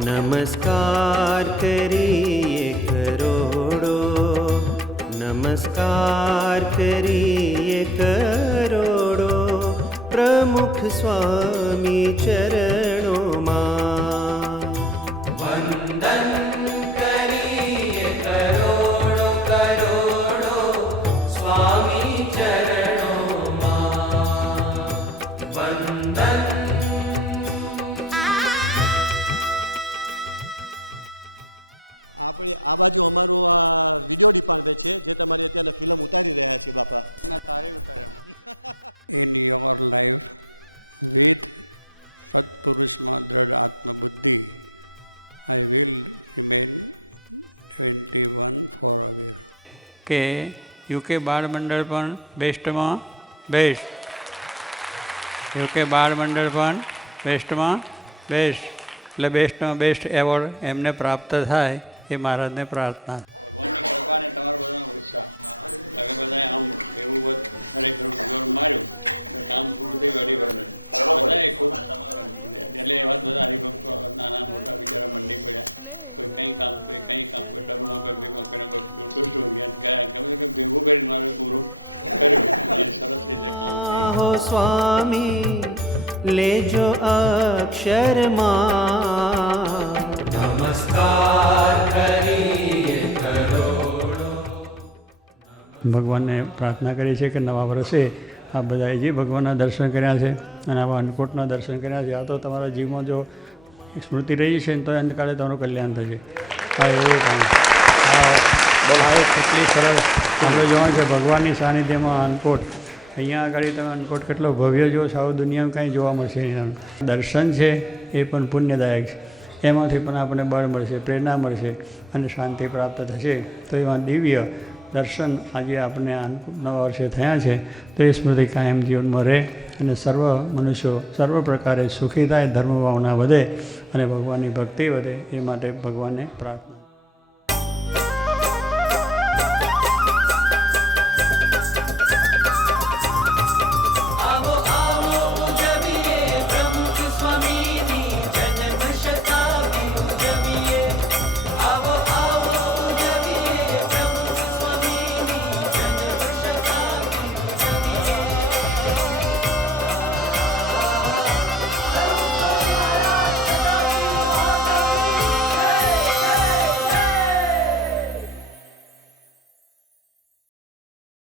નમસ્કાર કરીએ કરોડો, નમસ્કાર કરીએ કરોડો, પ્રમુખ સ્વામી ચરણોમાં. વંદન કરીએ કરોડો કરોડો, સ્વામી ચરણોમાં. વંદન. કે યુકે બાળ મંડળ પણ બેસ્ટમાં બેસ્ટ, યુકે બાળ મંડળ પણ બેસ્ટમાં બેસ્ટ, એટલે બેસ્ટમાં બેસ્ટ એવોર્ડ એમને પ્રાપ્ત થાય એ મહારાજને પ્રાર્થના. હો સ્વામી લેજો અક્ષરમાં. નમસ્કાર કરીએ કરોડો. ભગવાનને પ્રાર્થના કરી છે કે નવા વર્ષે આ બધાએ જે ભગવાનના દર્શન કર્યા છે અને આવા અન્નકૂટના દર્શન કર્યા છે, આ તો તમારા જીવમાં જો સ્મૃતિ રહી છે ને તો અંતકાળે તમારું કલ્યાણ થશે. હા, એવું કામ કેટલી સરળ આપણે જોવાનું છે ભગવાનની સાનિધ્યમાં અન્નકૂટ. અહીંયા આગળ તમે અન્નકૂટ કેટલો ભવ્ય જો સાવ દુનિયામાં કાંઈ જોવા મળશે નહીં. દર્શન છે એ પણ પુણ્યદાયક છે, એમાંથી પણ આપણને બળ મળશે, પ્રેરણા મળશે અને શાંતિ પ્રાપ્ત થશે. તો એવા દિવ્ય દર્શન આજે આપણે નવા વર્ષે થયા છે, તો એ સ્મૃતિ કાયમ જીવનમાં રહે અને સર્વ મનુષ્યો સર્વ પ્રકારે સુખી થાય, ધર્મ ભાવના વધે અને ભગવાનની ભક્તિ વધે, એ માટે ભગવાનને પ્રાર્થના.